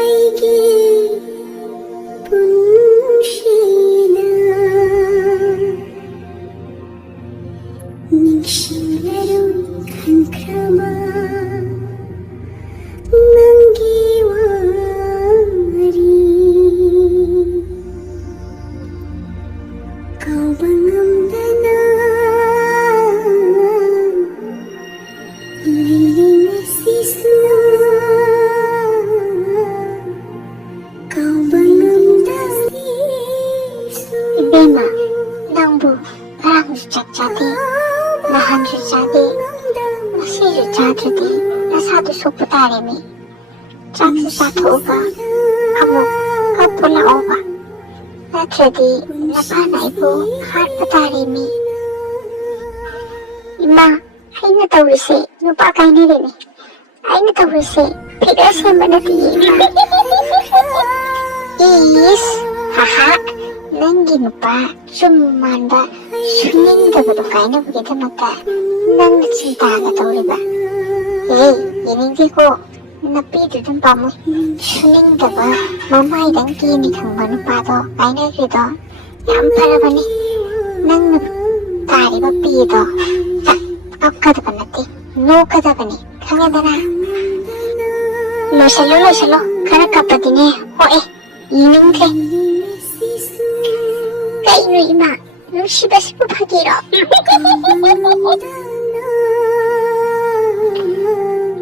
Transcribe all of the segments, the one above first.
ꯑꯩꯒꯤ ꯄꯨꯟꯁꯤꯅ ꯅꯤꯡꯁꯤꯡꯂꯔꯨ ꯈꯟꯈ꯭ꯔꯕ ꯅꯪꯒꯤ ꯋꯥꯔꯤ ꯀꯥꯎꯕ ꯉꯝꯗꯅ ꯂꯩꯔꯤ ꯉꯁꯤꯁꯨ ꯀꯥꯎꯕ ꯉꯝꯗꯕꯤꯁꯨ 이베마, 낭부, 나랑주 짝짝이, 나한주 짜기, 나시주 짜주디, 나사두 속부 다리미, 짝수 사토가, 아무, 까불라 오가, 나트디, 나파나이부, harpa 다리미. 이마, 아이나 더울세, 누가 가이네리니, 아이나 더울세, 피가세 만나디, 이스, 하하. ꯅꯪꯒꯤ ꯅꯨꯄꯥ ꯁꯨꯝ ꯃꯥꯟꯕ ꯁꯨꯅꯤꯡꯗꯕꯗꯣ ꯀꯥꯏꯅꯕꯒꯤꯗꯃꯛꯇ ꯅꯪꯅ ꯆꯤꯟꯇꯥꯒ ꯇꯧꯔꯤꯕ ꯌꯦꯡꯅꯤꯡꯗꯦꯀꯣ ꯅꯨꯄꯤꯗꯨ ꯑꯗꯨꯝ ꯄꯥꯝꯃꯣꯏ ꯁꯨꯅꯤꯡꯗꯕ ꯃꯃꯥꯏꯗꯪ ꯀꯦꯅꯤ ꯈꯪꯕ ꯅꯨꯄꯥꯗꯣ ꯀꯥꯏꯅꯈ꯭ꯔꯤꯗꯣ ꯌꯥꯝ ꯐꯔꯕꯅꯤ ꯅꯪꯅ ꯇꯥꯔꯤꯕ ꯄꯤꯗꯣ ꯀꯞꯀꯗꯕ ꯅꯠꯇꯦ ꯅꯣꯛꯀꯗꯕꯅꯤ ꯈꯪꯉꯦꯗꯅ ꯂꯣꯏꯁꯜꯂꯣ ꯈꯔ ꯀꯞꯄꯗꯤꯅꯦ ꯍꯣꯏ ꯌꯦꯡꯅꯤꯡꯗ꯭ꯔꯦ ꯀꯩꯅꯣ 이마 눈시다시고 파기로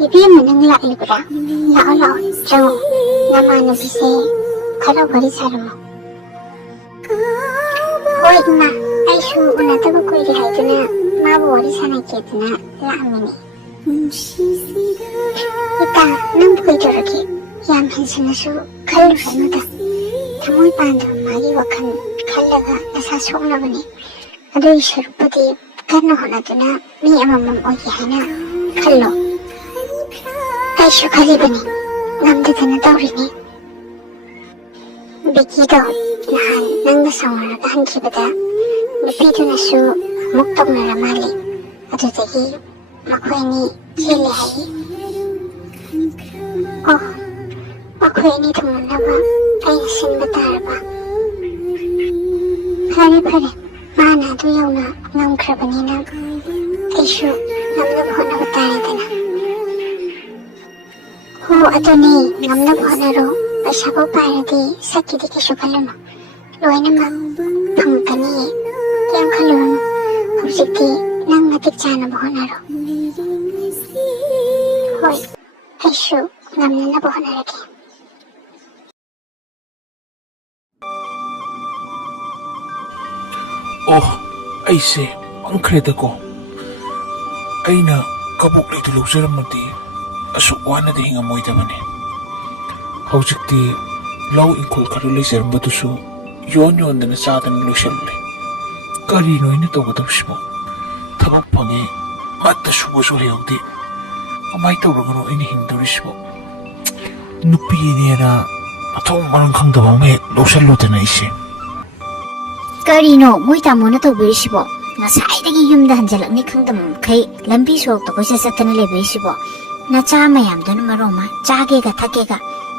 이비엠은 능락이구라 나올라 저 나만의 비세 걸어버리 사람아 오 이마 아이슈 오나다고 꾸이리 하이드나 마부 어리 사나이게드나 라미니 이따 남부이 저렇게 얌한스나수 걸루라노다 정말 반도 마기 wakhan kallega nasa sognabani adu isharupadi karna honaduna mi amamam ogi haina kallo aishu kalibani namdadana dawrini bikido nahan nangna sawaraga hankibada nupidunasu muktognara mali adudagi makoyni chele hai oh makoyni thungnaba aina sinba taraba ꯐꯔꯦ ꯃꯥꯅ ꯑꯗꯨ ꯌꯧꯅ ꯉꯝꯈ꯭ꯔꯕꯅꯤꯅ ꯑꯩꯁꯨ ꯉꯝꯅꯕ ꯍꯣꯠꯅꯕ ꯇꯥꯔꯦꯗꯅ ꯍꯣ ꯑꯗꯨꯅꯤ ꯉꯝꯅꯕ ꯍꯣꯠꯅꯔꯣ ꯄꯩꯁꯥꯐꯥꯎ ꯄꯥꯏꯔꯗꯤ ꯁꯛꯀꯤꯗꯤ ꯀꯩꯁꯨ ꯈꯜꯂꯨꯅꯨ ꯂꯣꯏꯅꯃꯛ ꯐꯪꯉꯛꯀꯅꯤꯌꯦ ꯀꯩꯝ ꯈꯜꯂꯨꯔꯅꯨ ꯍꯧꯖꯤꯛꯇꯤ ꯅꯪ ꯃꯇꯤꯛ ꯆꯥꯅꯕ ꯍꯣꯠꯅꯔꯣ ꯍꯣꯏ ꯑꯩꯁꯨ ꯉꯝꯅꯅꯕ ꯍꯣꯠꯅꯔꯒꯦ Oh, ꯑꯩꯁꯦ ꯄꯪꯈ꯭ꯔꯦꯗꯀꯣ ꯑꯩꯅ ꯀꯕꯣꯛ ꯂꯩꯗꯨ ꯂꯧꯖꯔꯝꯃꯗꯤ ꯑꯁꯨꯛ ꯋꯥꯅꯗꯤ ꯍꯤꯡꯉꯝꯃꯣꯏꯗꯕꯅꯤ ꯍꯧꯖꯤꯛꯇꯤ ꯂꯧ ꯏꯪꯈꯣꯜ ꯈꯔ ꯂꯩꯖꯔꯝꯕꯗꯨꯁꯨ ꯌꯣꯟꯗꯅ ꯆꯥꯗꯅ ꯂꯣꯏꯁꯤꯜꯂꯦ ꯀꯔꯤꯅꯣ ꯑꯩꯅ ꯇꯧꯒꯗꯕꯁꯤꯕꯣ ꯊꯕꯛ ꯐꯪꯉꯦ ꯑꯃꯠꯇ ꯁꯨꯕꯁꯨ ꯍꯩꯍꯧꯗꯦ ꯀꯃꯥꯏꯅ ꯇꯧꯔꯒꯅꯣ ꯑꯩꯅ ꯍꯤꯡꯗꯧꯔꯤꯁꯤꯕꯣ ꯅꯨꯄꯤꯅꯦꯅ ꯃꯊꯣꯡ ꯃꯔꯝ ꯈꯪꯗꯕ ꯑꯃ ꯍꯦꯛ ꯂꯧꯁꯜꯂꯨꯗꯅ ꯑꯩꯁꯦ ꯀꯔꯤꯅꯣ ꯃꯣꯏ ꯇꯥꯃꯣꯅ ꯇꯧꯕꯤꯔꯤꯁꯤꯕꯣ ꯉꯁꯥꯏꯗꯒꯤ ꯌꯨꯝꯗ ꯍꯟꯖꯜꯂꯛꯅꯤ ꯈꯪꯗꯕ ꯃꯈꯩ ꯂꯝꯕꯤ ꯁꯣꯔꯣꯛꯇ ꯀꯣꯏꯆꯠ ꯆꯠꯇꯅ ꯂꯩꯕꯤꯔꯤꯁꯤꯕꯣ ꯅꯆꯥ ꯃꯌꯥꯝꯗꯨꯅ ꯃꯔꯣꯝꯃ ꯆꯥꯒꯦꯒ ꯊꯛꯀꯦꯒ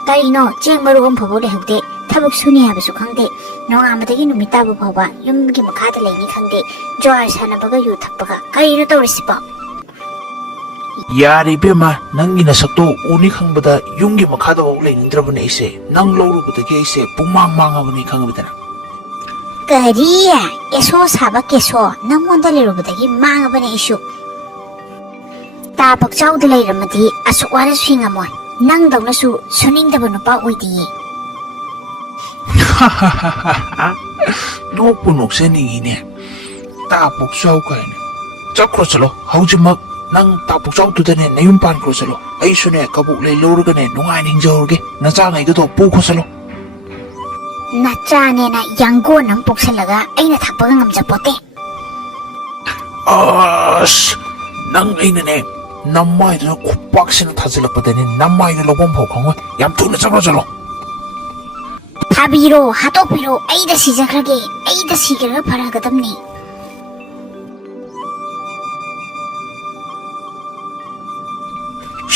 ꯀꯔꯤꯅꯣ ꯆꯦꯡ ꯃꯔꯨ ꯑꯃꯐꯥꯎꯕ ꯂꯩꯍꯧꯗꯦ ꯊꯕꯛ ꯁꯨꯅꯤ ꯍꯥꯏꯕꯁꯨ ꯈꯪꯗꯦ ꯅꯣꯡꯉꯥꯟꯕꯗꯒꯤ ꯅꯨꯃꯤꯠ ꯇꯥꯕ ꯐꯥꯎꯕ ꯌꯨꯝꯒꯤ ꯃꯈꯥꯗ ꯂꯩꯅꯤ ꯈꯪꯗꯦ ꯖ꯭ꯋꯥꯔ ꯁꯥꯟꯅꯕꯒ ꯌꯨ ꯊꯛꯄꯒ ꯀꯔꯤꯅꯣ ꯇꯧꯔꯤꯁꯤꯕꯣ ꯌꯥꯔꯦ ꯏꯕꯦꯝꯃ ꯅꯪꯒꯤ ꯅꯁꯛꯇꯣ ꯎꯅꯤ ꯈꯪꯕꯗ ꯌꯨꯝꯒꯤ ꯃꯈꯥꯗꯐꯥꯎ ꯂꯩꯅꯤꯡꯗ꯭ꯔꯕꯅꯦ ꯑꯩꯁꯦ ꯅꯪ ꯂꯧꯔꯨꯕꯗꯒꯤ ꯑꯩꯁꯦ ꯄꯨꯡꯃꯥꯡ ꯃꯥꯡꯉꯕꯅꯤ ꯈꯪꯉꯕꯗꯅ ꯀꯔꯤ ꯑꯦꯁꯣ ꯁꯥꯕ ꯀꯦꯁꯣ ꯅꯪꯉꯣꯟꯗ ꯂꯩꯔꯨꯕꯗꯒꯤ ꯃꯥꯡꯉꯕꯅꯦ ꯑꯩꯁꯨ ꯇꯥ ꯄꯛꯆꯥꯎꯗ ꯂꯩꯔꯝꯃꯗꯤ ꯑꯁꯨꯛ ꯋꯥꯅꯁꯨ ꯍꯤꯡꯉꯝꯃꯣꯏ ꯅꯪꯗꯧꯅꯁꯨ ꯁꯨꯅꯤꯡꯗꯕ ꯅꯨꯄꯥ ꯑꯣꯏꯗꯤꯌꯦ ꯅꯣꯛꯄꯨ ꯅꯣꯛꯆꯅꯤꯡꯉꯤꯅꯦ ꯇꯥ ꯄꯣꯛꯆꯥꯎ ꯀꯥꯏꯅ ꯆꯠꯈ꯭ꯔꯣ ꯆꯠꯂꯣ ꯍꯧꯖꯤꯛꯃꯛ ꯅꯪ ꯇꯥ ꯄꯣꯛꯆꯥꯎꯗꯨꯗꯅꯦ ꯅꯌꯨꯝ ꯄꯥꯟꯈ꯭ꯔꯣ ꯆꯠꯂꯣ ꯑꯩꯁꯨꯅꯦ ꯀꯕꯣꯛ ꯂꯩ ꯂꯧꯔꯒꯅꯦ ꯅꯨꯡꯉꯥꯏꯅ ꯍꯤꯡꯖꯍꯧꯔꯒꯦ ꯅꯆꯥꯉꯩꯗꯨꯗꯣ ꯄꯨꯈ꯭ꯔꯣ ꯆꯠꯂꯣ ꯅꯆꯥꯅꯦꯅ ꯌꯥꯡꯒꯣꯟ ꯑꯃ ꯄꯣꯛꯁꯜꯂꯒ ꯑꯩꯅ ꯊꯛꯄꯒ ꯉꯝꯖꯄꯣꯠꯇꯦ ꯑꯁ ꯅꯪ ꯑꯩꯅꯅꯦ ꯅꯝꯃꯥꯏꯗꯨꯅ ꯈꯨꯄꯥꯛꯁꯤꯅ ꯊꯥꯖꯤꯜꯂꯛꯄꯗꯅꯦ ꯅꯝꯃꯥꯏꯗ ꯂꯧꯐꯝ ꯐꯥꯎ ꯈꯪꯉꯣꯏ ꯌꯥꯝ ꯊꯨꯅ ꯆꯠꯈ꯭ꯔꯣ ꯆꯠꯂꯣ ꯊꯥꯕꯤꯔꯣ ꯍꯥꯠꯇꯣꯛꯄꯤꯔꯣ ꯑꯩꯗ ꯁꯤꯖꯈ꯭ꯔꯒꯦ ꯑꯩꯗ ꯁꯤꯈ꯭ꯔꯒ ꯐꯔꯒꯗꯕꯅꯤ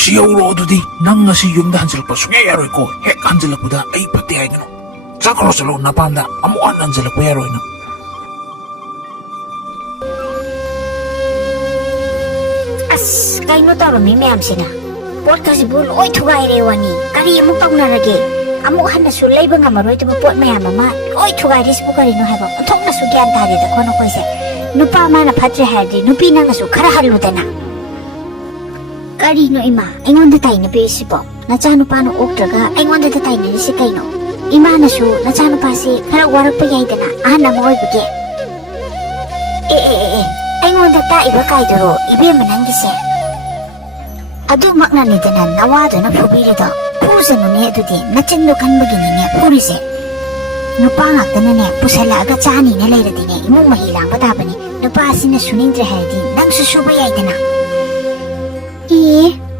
시어우로두디 낭나시 윰다 한질럭파 수게 야로이고 핵 한질럭보다 에이 파티 하이드노 자크로슬로 나판다 아무안 한질럭파 야로이나 As, kayo no taro mi ma'am sina. Pot kasi bul, oy thugay rewani. Kari mo pag narage. Amo han na sulay ba nga maroy to pot maya mama. Oy thugay ris po kari no hebo. Thong na su gyan tadi da kono ko ise. Nupa ma na patre herdi, nupi na nga su kara halu da na. Kari no ima, ingon da tayo na pisi po. Na cha nupa no oktraga, ingon da tayo na si kayo no. Ima na su, na cha nupa si kara warak pa yay da na. Ahan na mo oy bagi. Ingon da ta iba kayo duro, ibi manang gise. Adumak na nidana nawado na pubirido. Pusa no ne adudi, nachendo kan bagini ne purise. Nupangak na ne, pusala aga chani na layra dine, imong mahilang patabani, nupasin na sunindra herdi, nang susubayay dana.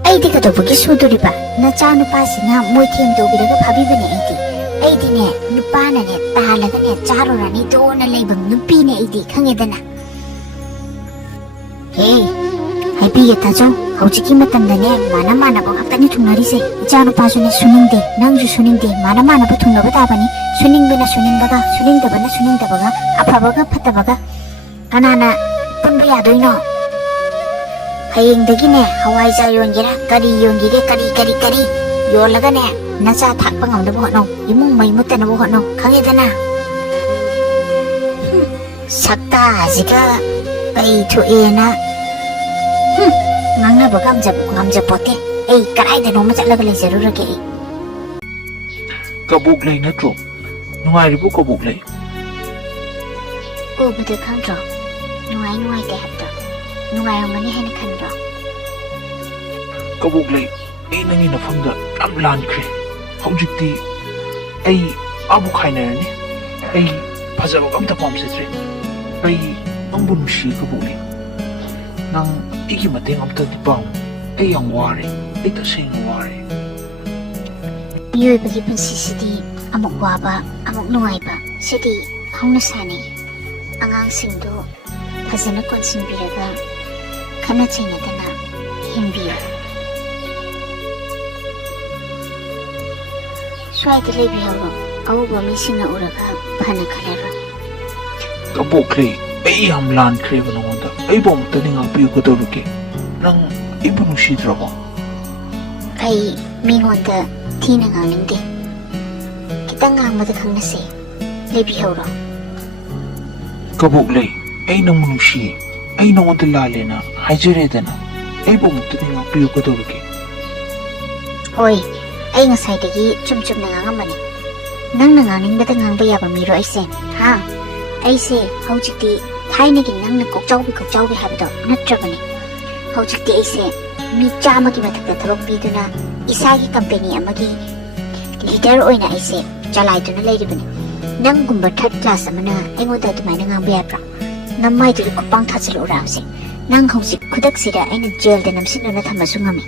Ay di ka to pagi suduri ba, na cha nupasin na moy tiyam dobiraga pabiba ne ay di. Ay di ne, nupana ne, tahalaga ne, charo rani doon na laybang nupi ne ay di, kangidana. Hey, haibigat na jo. Hauchiki matandane mana-mana po kaktani thungarise ichano pasune suningde nangju suningde mana-mana po thungnaba tabani suningbe na suningdaga suningdaba na suningdabaga afabaga phatabaga kanana punba yadoino hayengdagine hawaiza yongera kari yongire kari yolagane nacha thakpa ngamdaba hotno imung mai muttanabu hotno khangedana sakta ajiga kai thuena Nganga ba gamjab pote ay karay da no matalagalay zarurage kabuglay na tro nungay ribu kabuglay O bada kandro Nungay te hapto Nungay ang manihan na kandro kabuglay ay nangin na fangda am lan kre haujikti ay abu khaina ne ay phajaba amta pamsetre ay ang bunushi kabuglay nang iki mateng amta di pang ay ang wari ay tasing wari Miyoy bagi pansisidi amok waba amok nungay ba sidi hong nasani ang singdo phajana konsinbiraga khana chainadana himbiyo Swayda lebiyawo awuba misingna uraga phana khalero kabuglay ay am lan kre ba nonda ay bom taning ang piyo ko doruke nang ibunushi drabo Ay mingonda tina nga ningde kita nga mada kang nasi lebihawro kabuglay ay nang munushi ay nonda lale na hajireda na ay bom taning ang piyo ko doruke Hoy ay nga saydagi chum na nga mani nang nanganing bata ngang bayaba miro ay sen ha ay se haujikti Thainagin nang nagkukchawbi habdo natrabani Haujikti ay se mi chamagi matakta thabak piduna isagi company amagi leader oina ay se chalay duna layribani nang gumba third class amana aingoda adumaina ngangba yabra nammai duri kupang thachil urause nang haujik khudak sira aina jail da namsinuna thamasu ngami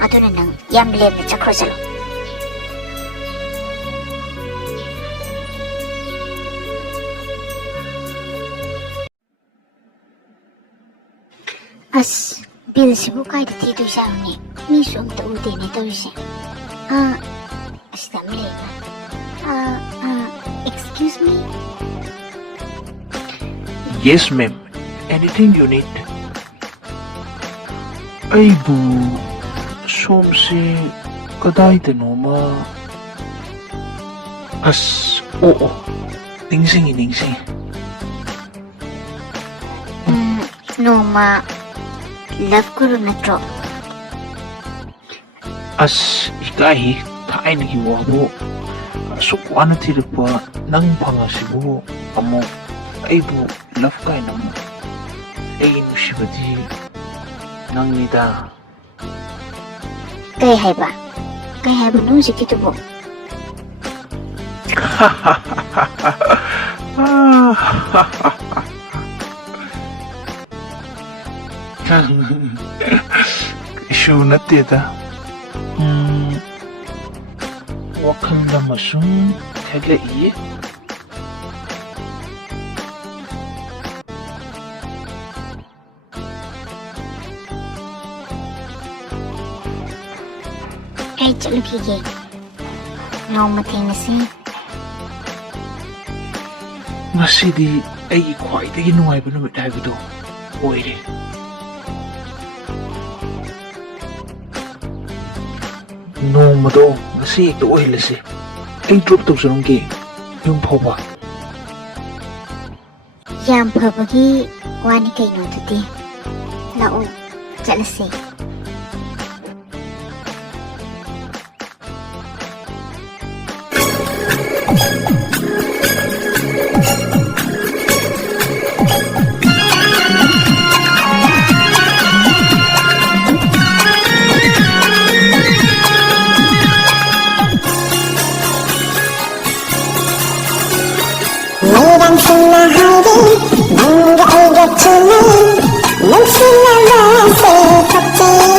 aduna nang yam lebna chakrojalo As, bil sibu kay dati ito siya ni miso ang tauti nito siya. Asdam leka. Excuse me? yes ma'am anything you need ay bu somse kaday tanoma as oo ningsing Noma, love guru na tro. as ikahi kain hiwabo suku ana tirpa nang pangasibo amo ay bu love kay namo ay nushibadi nang nida Kay hai ba nung sikito po. Issue na tita. Wakanda masung tele iye. ꯆꯠꯂꯨꯈꯤꯒꯦ ꯅꯣꯡꯃ ꯊꯦꯡꯅꯁꯤ ꯉꯁꯤꯗꯤ ꯑꯩꯒꯤ ꯈ꯭ꯋꯥꯏꯗꯒꯤ ꯅꯨꯡꯉꯥꯏꯕ ꯅꯨꯃꯤꯠ ꯍꯥꯏꯕꯗꯨ ꯑꯣꯏꯔꯦ ꯅꯣꯡꯃꯗꯣ ꯉꯁꯤ ꯍꯦꯛꯇ ꯑꯣꯏꯍꯜꯂꯁꯤ ꯑꯩ ꯗ꯭ꯔꯣꯞ ꯇꯧꯖꯔꯝꯒꯦ ꯌꯨꯝ ꯐꯥꯎꯕ ꯌꯥꯝ ꯐꯕꯒꯤ ꯋꯥꯅꯤ ꯀꯩꯅꯣ ꯑꯗꯨꯗꯤ ꯂꯥꯛꯑꯣ ꯆꯠꯂꯁꯤ ꯅꯪꯁꯤꯅ ꯍꯥꯏꯔꯤ ꯅꯪꯒ ꯑꯩꯒ ꯆꯨꯅꯩ ꯅꯪꯁꯤꯅ ꯋꯥꯁꯦ ꯀꯞꯆꯩ